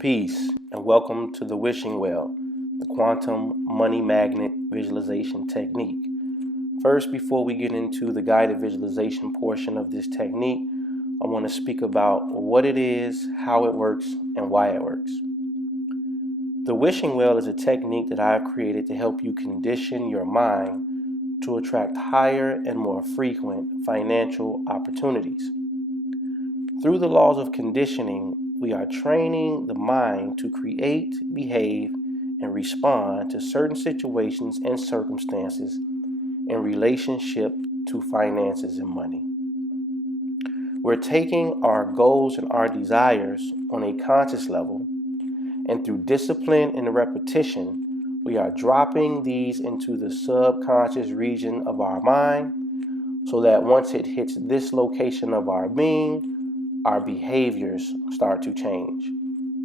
Peace and welcome to the wishing well, the quantum money magnet visualization technique. First, before we get into the guided visualization portion of this technique, I want to speak about what it is, how it works, and why it works. The wishing well is a technique that I've created to help you condition your mind to attract higher and more frequent financial opportunities. Through the laws of conditioning, we are training the mind to create, behave, and respond to certain situations and circumstances in relationship to finances and money. We're taking our goals and our desires on a conscious level, and through discipline and repetition, we are dropping these into the subconscious region of our mind so that once it hits this location of our being, our behaviors start to change.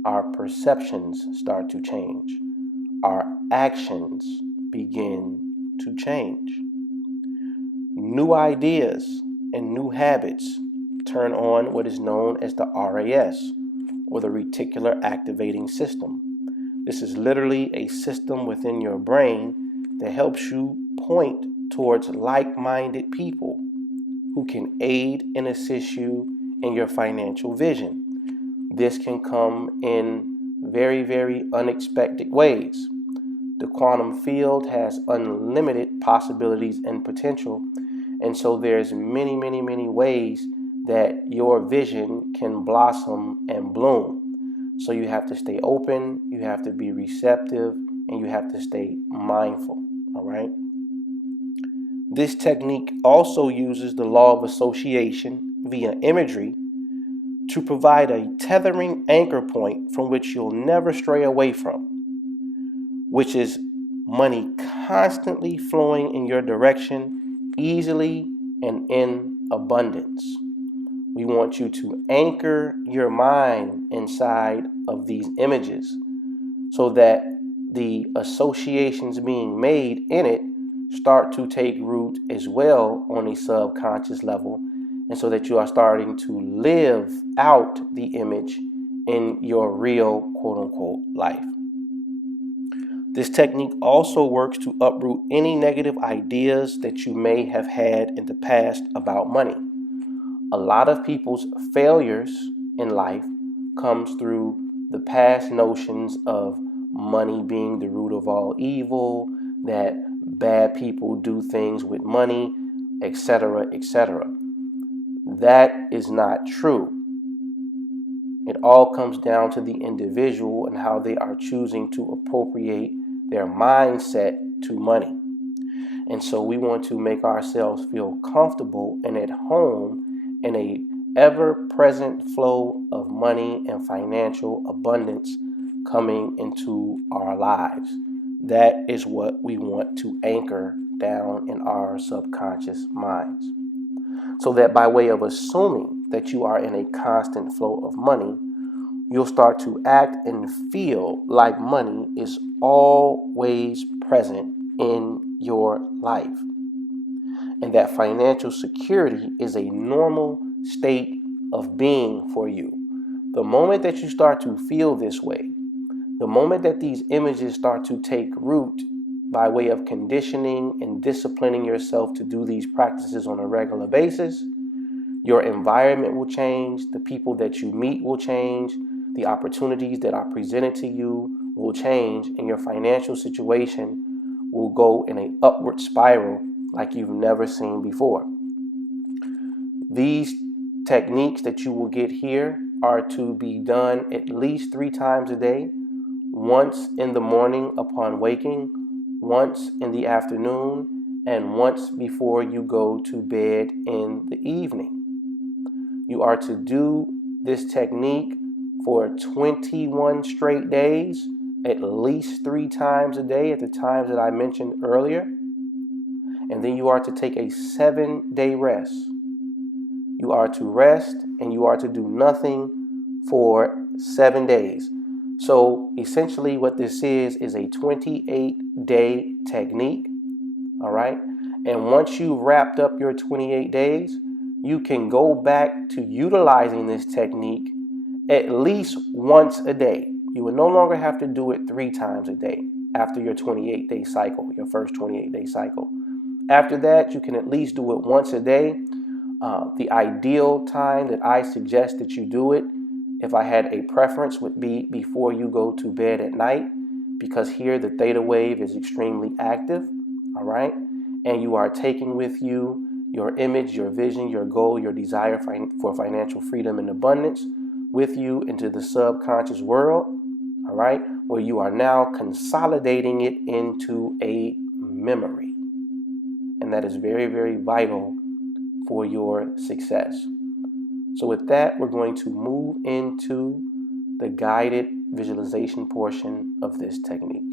Our perceptions start to change. Our actions begin to change. New ideas and new habits turn on what is known as the RAS, or the reticular activating system. This is literally a system within your brain that helps you point towards like-minded people who can aid and assist you in your financial vision. This can come in very, very unexpected ways. The quantum field has unlimited possibilities and potential, and so there's many, many, many ways that your vision can blossom and bloom. So you have to stay open, you have to be receptive, and you have to stay mindful, all right? This technique also uses the law of association via imagery to provide a tethering anchor point from which you'll never stray away from, which is money constantly flowing in your direction easily and in abundance. We want you to anchor your mind inside of these images so that the associations being made in it start to take root as well on a subconscious level, and so that you are starting to live out the image in your real quote-unquote life. This technique also works to uproot any negative ideas that you may have had in the past about money. A lot of people's failures in life comes through the past notions of money being the root of all evil, that bad people do things with money, etc., etc. That is not true. It all comes down to the individual and how they are choosing to appropriate their mindset to money. And so we want to make ourselves feel comfortable and at home in a ever-present flow of money and financial abundance coming into our lives. That is what we want to anchor down in our subconscious minds. So that by way of assuming that you are in a constant flow of money, you'll start to act and feel like money is always present in your life. And that financial security is a normal state of being for you. The moment that you start to feel this way, the moment that these images start to take root by way of conditioning and disciplining yourself to do these practices on a regular basis, your environment will change, the people that you meet will change, the opportunities that are presented to you will change, and your financial situation will go in an upward spiral like you've never seen before. These techniques that you will get here are to be done at least 3 times a day, once in the morning upon waking, once in the afternoon, and once before you go to bed in the evening. You are to do this technique for 21 straight days, at least 3 times a day at the times that I mentioned earlier. And then you are to take a 7-day rest. You are to rest and you are to do nothing for 7 days. So essentially what this is a 28-day technique, all right? And once you've wrapped up your 28 days, you can go back to utilizing this technique at least once a day. You will no longer have to do it 3 times a day after your 28-day cycle, your first 28-day cycle. After that, you can at least do it once a day. The ideal time that I suggest that you do it, if I had a preference, would be before you go to bed at night, because here the theta wave is extremely active, all right? And you are taking with you your image, your vision, your goal, your desire for financial freedom and abundance with you into the subconscious world, all right? Where you are now consolidating it into a memory. And that is very, very vital for your success. So with that, we're going to move into the guided visualization portion of this technique.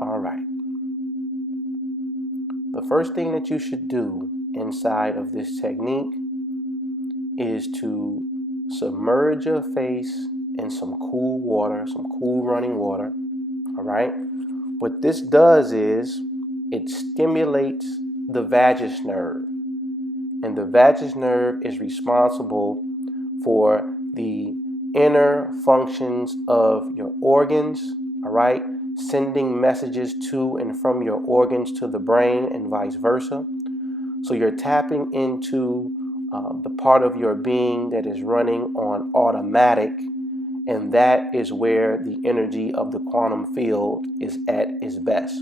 All right. The first thing that you should do inside of this technique is to submerge your face in some cool water, some cool running water. All right. What this does is it stimulates the vagus nerve. And the vagus nerve is responsible for the inner functions of your organs, all right? Sending messages to and from your organs to the brain and vice versa. So you're tapping into the part of your being that is running on automatic, and that is where the energy of the quantum field is at its best.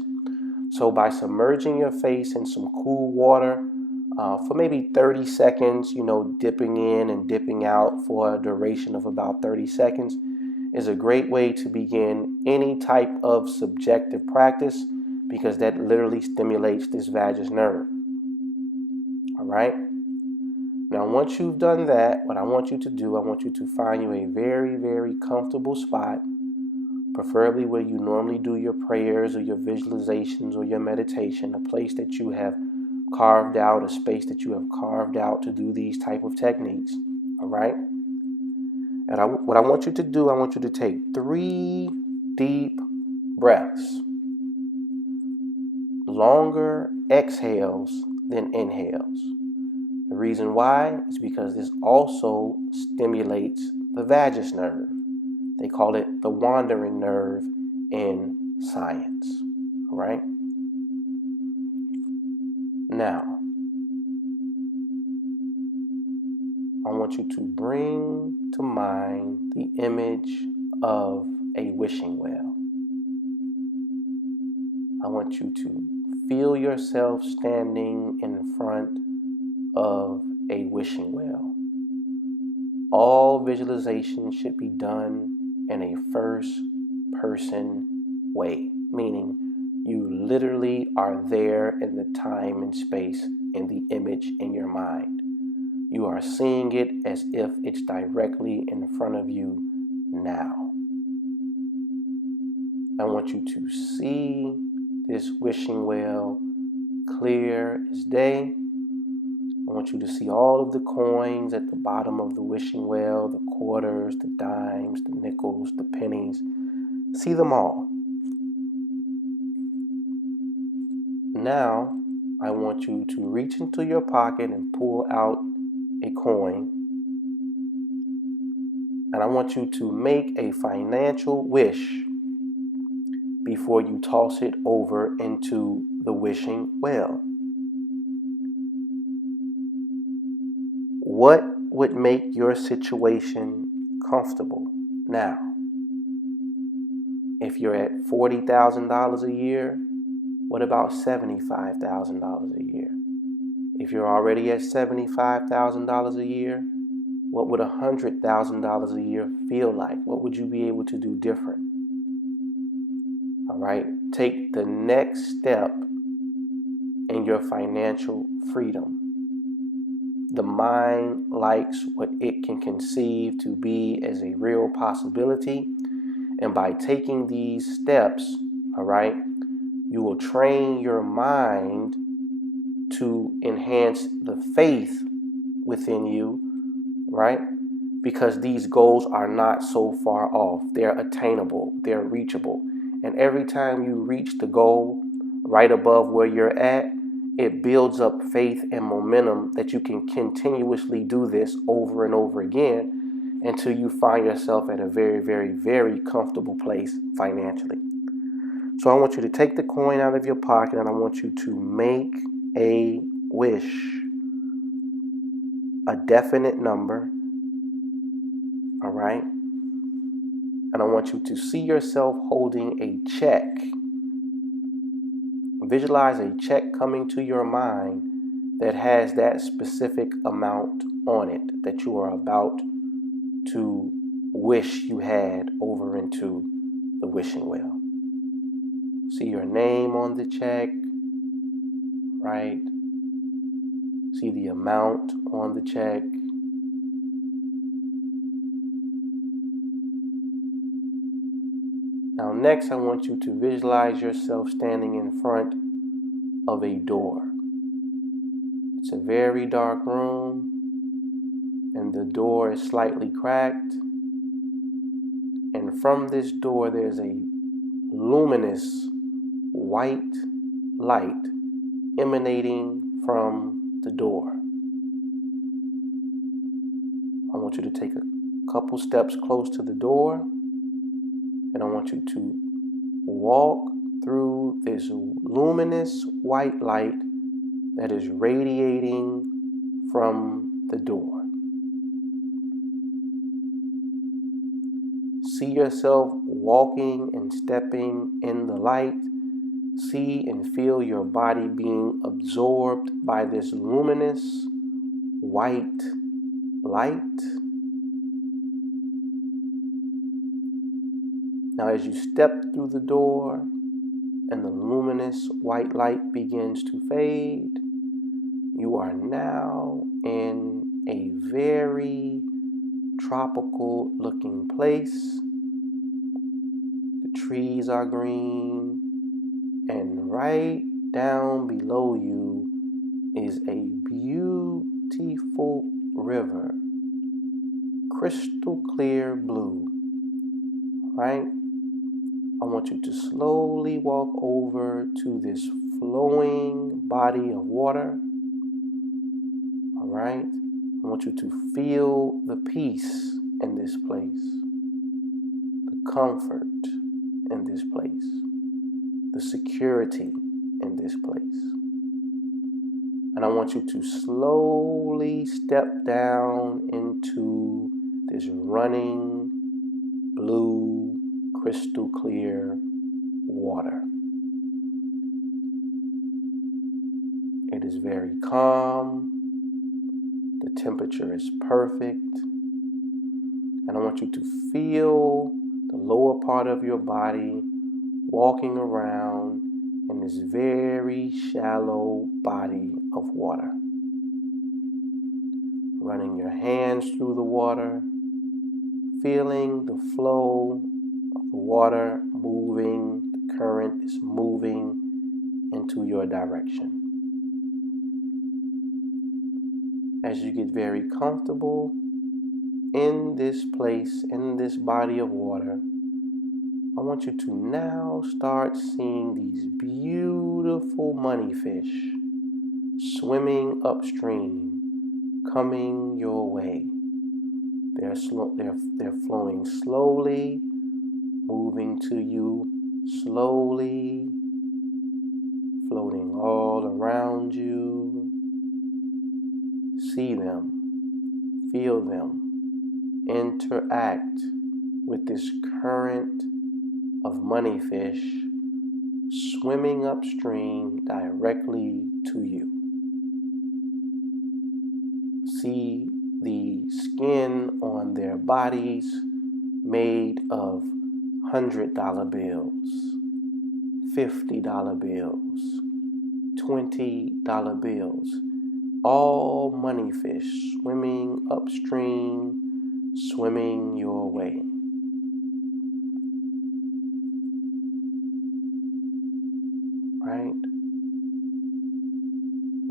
So by submerging your face in some cool water for maybe 30 seconds, dipping in and dipping out for a duration of about 30 seconds is a great way to begin any type of subjective practice, because that literally stimulates this vagus nerve. All right. Now, once you've done that, what I want you to do, I want you to find you a very, very comfortable spot, preferably where you normally do your prayers or your visualizations or your meditation, a place that you have carved out, a space that you have carved out to do these type of techniques. All right. And what I want you to do, I want you to take 3 deep breaths, longer exhales than inhales. The reason why is because this also stimulates the vagus nerve. They call it the wandering nerve in science. All right. Now, I want you to bring to mind the image of a wishing well. I want you to feel yourself standing in front of a wishing well. All visualization should be done in a first person way, meaning you literally are there in the time and space in the image in your mind. You are seeing it as if it's directly in front of you now. I want you to see this wishing well clear as day. I want you to see all of the coins at the bottom of the wishing well, the quarters, the dimes, the nickels, the pennies. See them all. Now, I want you to reach into your pocket and pull out a coin. And I want you to make a financial wish before you toss it over into the wishing well. What would make your situation comfortable now? If you're at $40,000 a year, what about $75,000 a year? If you're already at $75,000 a year, what would $100,000 a year feel like? What would you be able to do different? All right, take the next step in your financial freedom. The mind likes what it can conceive to be as a real possibility. And by taking these steps, all right, you will train your mind to enhance the faith within you, right? because these goals are not so far off. They're attainable, they're reachable. And every time you reach the goal right above where you're at, it builds up faith and momentum that you can continuously do this over and over again until you find yourself at a very, very, very comfortable place financially. So I want you to take the coin out of your pocket and I want you to make a wish, a definite number, all right? And I want you to see yourself holding a check. Visualize a check coming to your mind that has that specific amount on it that you are about to wish you had over into the wishing well. See your name on the check, right? See the amount on the check. Now next, I want you to visualize yourself standing in front of a door. It's a very dark room and the door is slightly cracked. And from this door, there's a luminous white light emanating from the door. I want you to take a couple steps close to the door, and I want you to walk through this luminous white light that is radiating from the door. See yourself walking and stepping in the light. See and feel your body being absorbed by this luminous white light. Now, as you step through the door and the luminous white light begins to fade, you are now in a very tropical looking place. The trees are green, and right down below you is a beautiful river, crystal clear blue, right? I want you to slowly walk over to this flowing body of water, all right? I want you to feel the peace in this place, the comfort in this place, the security in this place. And I want you to slowly step down into this running blue, crystal clear water. It is very calm. The temperature is perfect. And I want you to feel the lower part of your body walking around in this very shallow body of water. Running your hands through the water, feeling the flow of the water moving, the current is moving into your direction. As you get very comfortable in this place, in this body of water, I want you to now start seeing these beautiful money fish swimming upstream, coming your way. They're flowing slowly, moving to you slowly, floating all around you. See them, feel them, interact with this current of money fish swimming upstream directly to you. See the skin on their bodies made of $100 bills, $50 bills, $20 bills, all money fish swimming upstream, swimming your way. Right?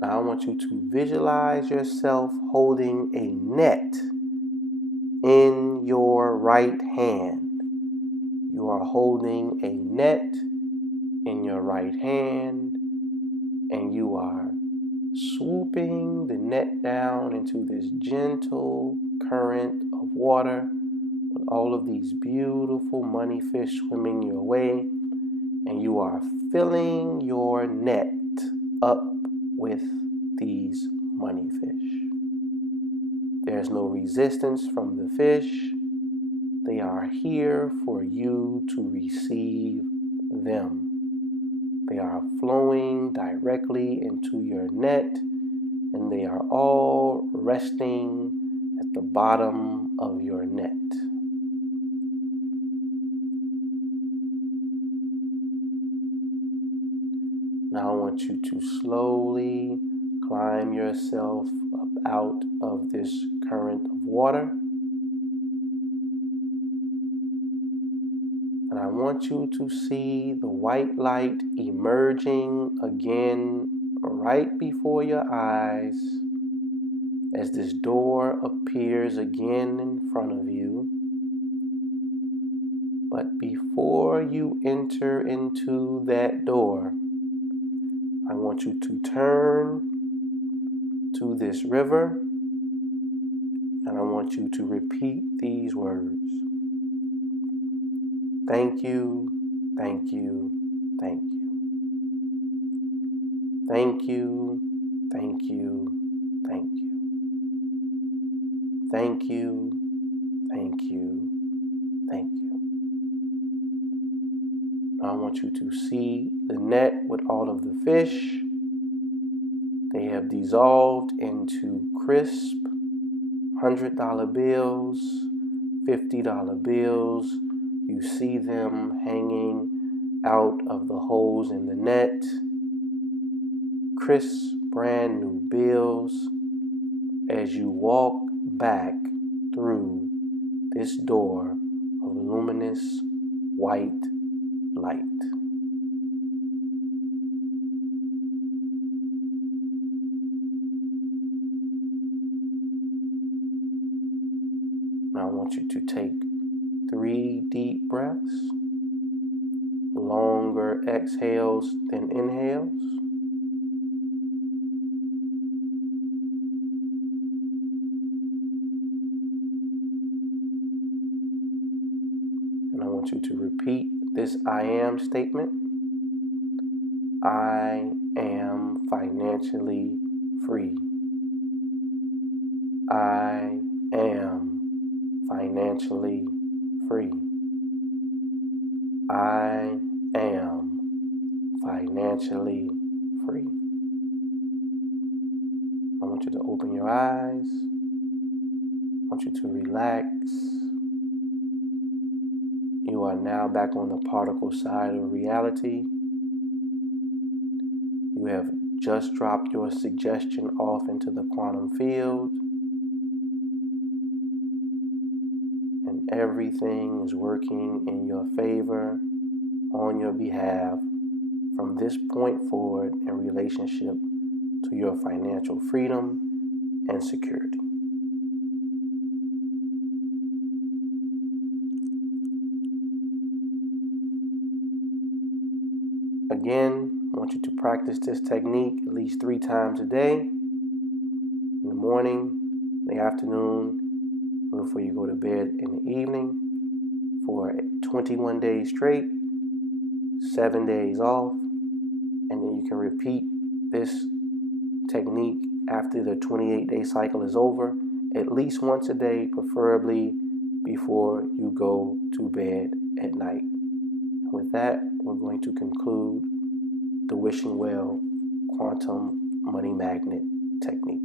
Now I want you to visualize yourself holding a net in your right hand. You are holding a net in your right hand, and you are swooping the net down into this gentle current of water with all of these beautiful money fish swimming your way, and you are filling your net up with these money fish. There's no resistance from the fish. They are here for you to receive them. They are flowing directly into your net, and they are all resting at the bottom of your net. Now I want you to slowly climb yourself up out of this current of water. And I want you to see the white light emerging again right before your eyes as this door appears again in front of you. But before you enter into that door, I want you to turn to this river, and I want you to repeat these words. Thank you, thank you, thank you. Thank you, thank you, thank you. Thank you, thank you, thank you. Now I want you to see the net with all of the fish. They have dissolved into crisp $100 bills, $50 bills. You see them hanging out of the holes in the net. Crisp, brand new bills as you walk back through this door of luminous white light. Now I want you to take 3 deep breaths, longer exhales than inhales. And I want you to repeat this I am statement. I am financially free. I am financially free. I am financially free. I want you to open your eyes. I want you to relax. You are now back on the particle side of reality. You have just dropped your suggestion off into the quantum field. And everything is working in your favor, on your behalf, from this point forward in relationship to your financial freedom and security. Again, I want you to practice this technique at least 3 times a day, in the morning, in the afternoon, before you go to bed in the evening, for 21 days straight, 7 days off, and then you can repeat this technique after the 28-day cycle is over, at least once a day, preferably before you go to bed at night. And with that, we're going to conclude the wishing well quantum money magnet technique.